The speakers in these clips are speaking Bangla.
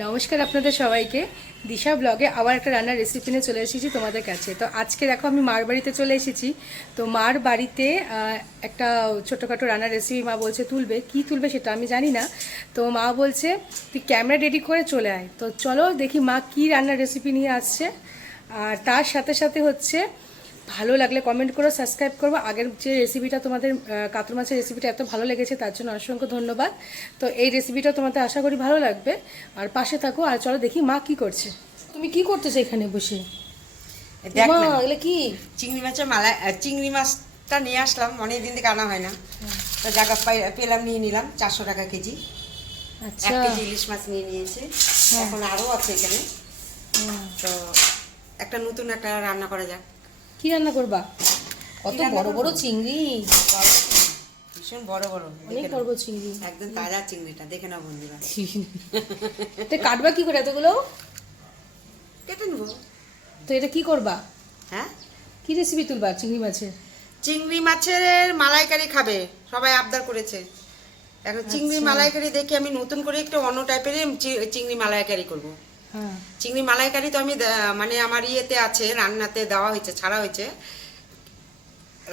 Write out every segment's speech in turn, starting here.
নমস্কার আপনাদের সবাইকে। দিশা ব্লগে আবার একটা রান্নার রেসিপি নিয়ে চলে এসেছি তোমাদের কাছে। তো আজকে দেখো আমি মার বাড়িতে চলে এসেছি। তো মার বাড়িতে একটা ছোটোখাটো রান্নার রেসিপি মা বলছে, তুলবে? কি তুলবে সেটা আমি জানি না। তো মা বলছে, তুই ক্যামেরা রেডি করে চলে আয়। তো চলো দেখি মা কি রান্নার রেসিপি নিয়ে আসছে। আর তার সাথে সাথে হচ্ছে ভালো লাগলে কমেন্ট করো সাবস্ক্রাইব করব আগের যে রেসিপিটা তোমাদের কাতল মাছের রেসিপিটা এত ভালো লেগেছে তার জন্য অসংখ্য ধন্যবাদ। তো এই রেসিপিটা তোমাদের আশা করি ভালো লাগবে। আর পাশে থাকো আর চলো দেখি মা কি করছে। তুমি কি করতেছো এখানে বসে? মা এগুলো কি? চিংড়ি মাছের আহ, চিংড়ি মাছটা নিয়ে আসলাম অনেক দিন থেকে আনা হয় না। তো জায়গা পেলাম নিয়ে নিলাম চারশো টাকা কেজি। আচ্ছা। কেজি ইলিশ মাছ নিয়ে নিয়েছে। এখন আরও আছে এখানে। তো একটা নতুন একটা রান্না করা যাক। কি রান্না করবা? কত বড় বড় চিংড়ি? ভীষণ বড় বড় অনেক বড় বড় চিংড়ি। একদম তাজা চিংড়িটা দেখে নাও বন্ধুরা। তো কাটবা কি করে এতগুলো? কেটে নেব। তো এটা কি করবা? হ্যাঁ? কি রেসিপি তুলবা চিংড়ি মাছের? চিংড়ি মাছের মালাইকারি খাবে সবাই আবদার করেছে। এখন চিংড়ি আচ্ছা। মালাইকারি দেখে আমি নতুন করে একটু অন্য টাইপের চিংড়ি মালাইকারি করব। চিংড়ি মালাইকারি তো আমি মানে আমার ইয়েতে আছে রান্নাতে দেওয়া হয়েছে ছাড়া হয়েছে।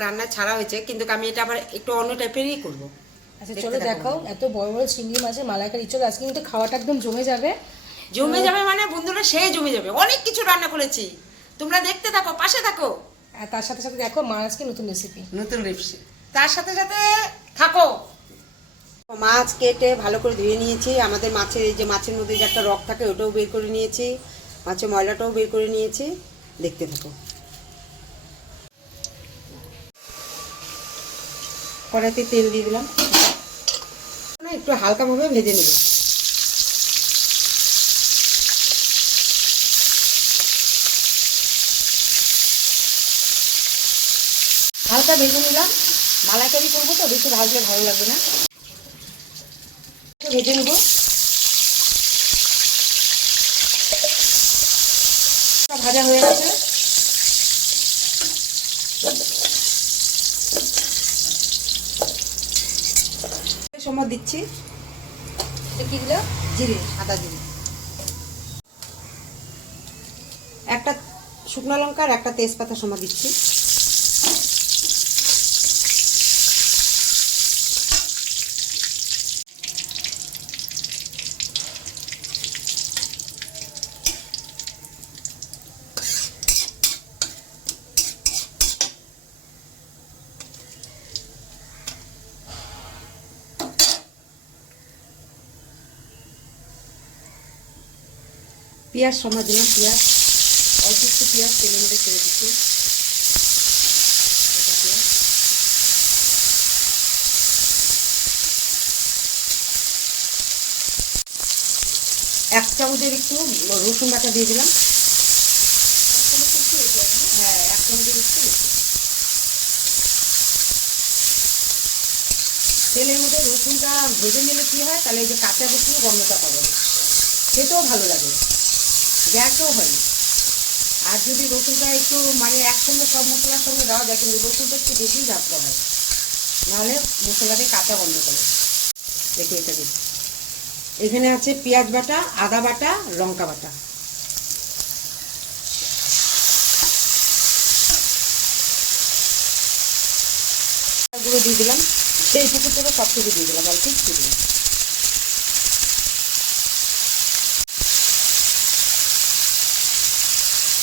রান্না ছাড়া হয়েছে কিন্তু আমি এটা আবার একটু অন্য টাইপেরই করব। আচ্ছা চলো। দেখাও এত বড় বড় চিংড়ি মাছের মালাইকারি চলো আজকে কিন্তু খাওয়াটা একদম জমে যাবে। জমে যাবে মানে বন্ধুরা সে জমে যাবে। অনেক কিছু রান্না করেছি। তোমরা দেখতে থাকো পাশে থাকো। আর তার সাথে সাথে দেখো মা আজকে নতুন রেসিপি নতুন রেসিপি তার সাথে সাথে থাকো। মাছ কেটে ভালো করে ধুয়ে নিয়েছি। আমাদের মাছের এই যে মাছের মধ্যে যে একটা রক থাকে, ওটাও বের করে নিয়েছি। মাছের ময়লাটাও বের করে নিয়েছি। দেখতে থাকো। কড়াইতে তেল দিয়ে দিলাম। একটু হালকাভাবে ভেজে নেব। হালকা ভেজে নিলাম। মালাইকারি করব তো, বেশি ভাজলে ভালো লাগবে না। ভেজে নেব। ভাজা হয়ে গেছে। সময় দিচ্ছি এটা কি দিলা? জিরে, আদা জিরে। একটা শুকনো লঙ্কা আর একটা তেজপাতা সময় দিচ্ছি। পেঁয়াজ সময় দিলাম পেঁয়াজ। অল্প একটু পেঁয়াজ তেলের মধ্যে ছেড়ে দিচ্ছি। এক চামচের একটু রসুন বাটা দিয়ে দিলাম। হ্যাঁ একটু তেলের মধ্যে রসুনটা ভেজে নিলে কি হয়? তাহলে এই যে কাঁচা রসুন গন্ধটা পাবে খেতেও ভালো লাগে। গ্যাসও হয় আর যদি রসুনটা একটু মানে একসঙ্গে সব মশলার সঙ্গে দেওয়া যায়, কিন্তু রসুনটা একটু বেশি ঝাপটা হয়। নাহলে মশলাতে কাঁচা গন্ধ করে। দেখি এটা দেখি এখানে আছে পেঁয়াজ বাটা, আদা বাটা, লঙ্কা বাটা। গুঁড়ো দিয়ে দিলাম। সেইটুকু থেকে সবটুকু দিয়ে দিলাম অল্প একটু দিলাম।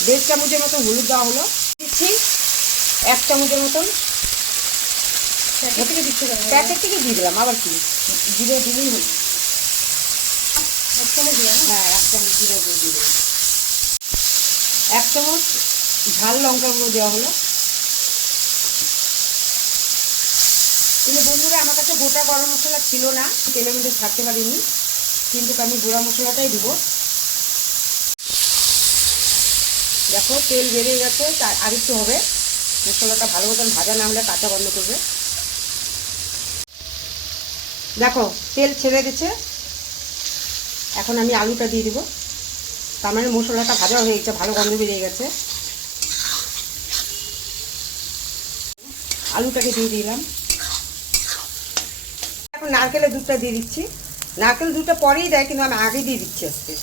দেড় চামচের মতন হলুদ দেওয়া হলো। দিচ্ছি এক চামচের মতন। প্যাকেট থেকে দিচ্ছে? প্যাকেট থেকে দিয়ে দিলাম আবার কি? জিরে দিলেই হল। এক চামচ হ্যাঁ এক চামচ জিরে গুঁড়ো দিয়ে দিলাম। এক চামচ ঝাল লঙ্কা গুঁড়ো দেওয়া হলো। কিন্তু বন্ধুরা আমার কাছে গোটা গরম মশলা ছিল না তেলের মধ্যে ছাড়তে পারিনি। কিন্তু আমি গুঁড়া মশলাটাই দিব। দেখো, তেল বেরিয়ে গেছে, তার আর একটু হবে। মশলাটা ভালো মতন ভাজা না হলে কাঁচা বন্ধ করবে। দেখো, তেল ছেড়ে গেছে। এখন আমি আলুটা দিয়ে দিব। তার মানে মশলাটা ভাজা হয়ে গেছে, ভালো গন্ধ বেরিয়ে গেছে। আলুটাকে দিয়ে দিলাম। এখন নারকেলের দুধটা দিয়ে দিচ্ছি। নারকেল দুধটা পরেই দেয়, কিন্তু আমি আগে দিয়ে দিচ্ছি আজকে।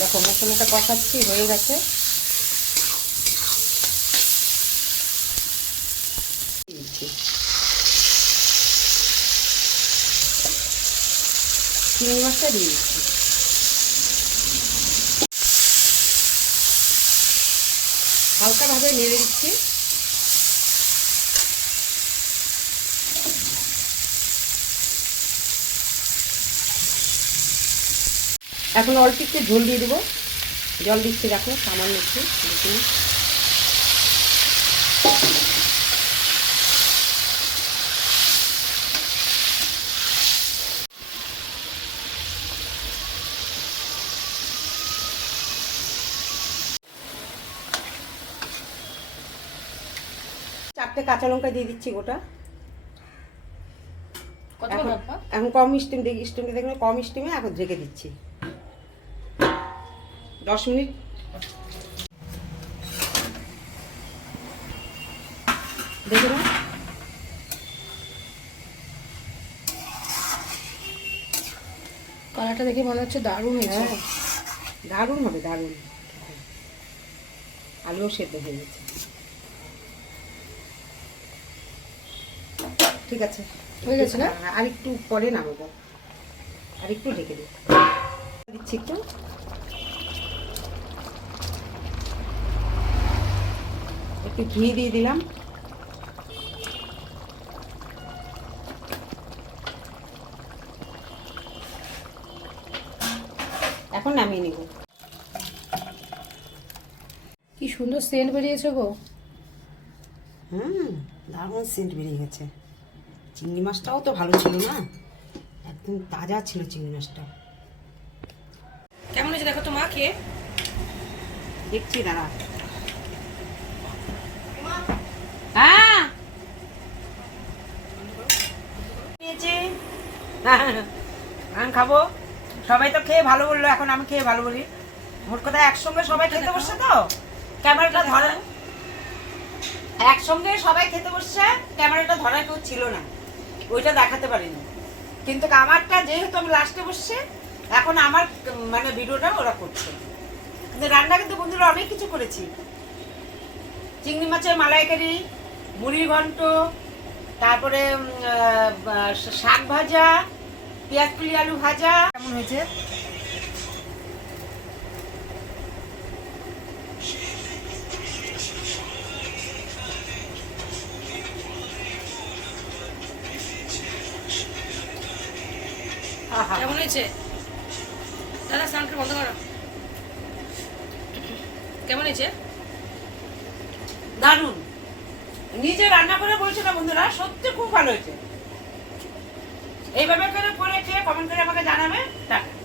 দেখো মশলাটা কষাচ্ছি হয়ে গেছে। চিংড়ি মাছটা দিয়ে দিচ্ছি হালকাভাবে নেড়ে দিচ্ছি এখন অল্প একটু ঝোল দিয়ে দেবো। জল দিচ্ছি দেখো সামান্য একটু দেখুন। চারটে কাঁচা লঙ্কা দিয়ে দিচ্ছি গোটা। এখন- এখন কম স্টিম দেখি স্টিমটা দেখলে কম স্টিমে এখন ঢেকে দিচ্ছি। দশ মিনিট। দেখে কালারটা দেখে মনে হচ্ছে দারুণ হয়েছে। হ্যাঁ। দারুণ হবে দারুণ। আলুও সেদ্ধ হয়ে গেছে। ঠিক আছে। হয়ে গেছে না? আর একটু পরে নামাবো। আর একটু ঢেকে দিই। দিচ্ছি একটু। একটু ঘি দিয়ে দিলাম। এখন নামিয়ে নিব। কি সুন্দর সেন্ট বেরিয়েছে গো। হুম দারুণ সেন্ট বেরিয়ে গেছে। চিংড়ি মাছটাও তো ভালো ছিল না? একদম তাজা ছিল চিংড়ি মাছটা। কেমন হয়েছে দেখো তো মা খেয়ে? দেখছি দাঁড়া। হ্যাঁ। আমি খাব। সবাই তো খেয়ে ভালো বলল, এখন আমি খেয়ে ভালো বলি। মোট কথা একসঙ্গে সবাই খেতে বসছে তো? ক্যামেরাটা ধরা একসঙ্গে সবাই খেতে বসছে, ক্যামেরাটা ধরা কেউ ছিল না। ওইটা দেখাতে পারিনি। কিন্তু আমারটা যেহেতু আমি লাস্টে বসছে, এখন আমার মানে ভিডিওটা ওরা করছে। কিন্তু রান্না কিন্তু বন্ধুরা অনেক কিছু করেছি। চিংড়ি মাছের মালাইকারি মুড়ি ঘন্ট তারপরে শাক ভাজা পেঁয়াজ কুলি আলু ভাজা। কেমন হয়েছে? কেমন হয়েছে? দাদা সাউন্ডটা বন্ধ করো। কেমন হয়েছে? দারুণ। নিজে রান্না করে বলছে না বন্ধুরা, সত্যি খুব ভালো হয়েছে। এইভাবে করে করে কমেন্ট করে আমাকে জানাবে টাটা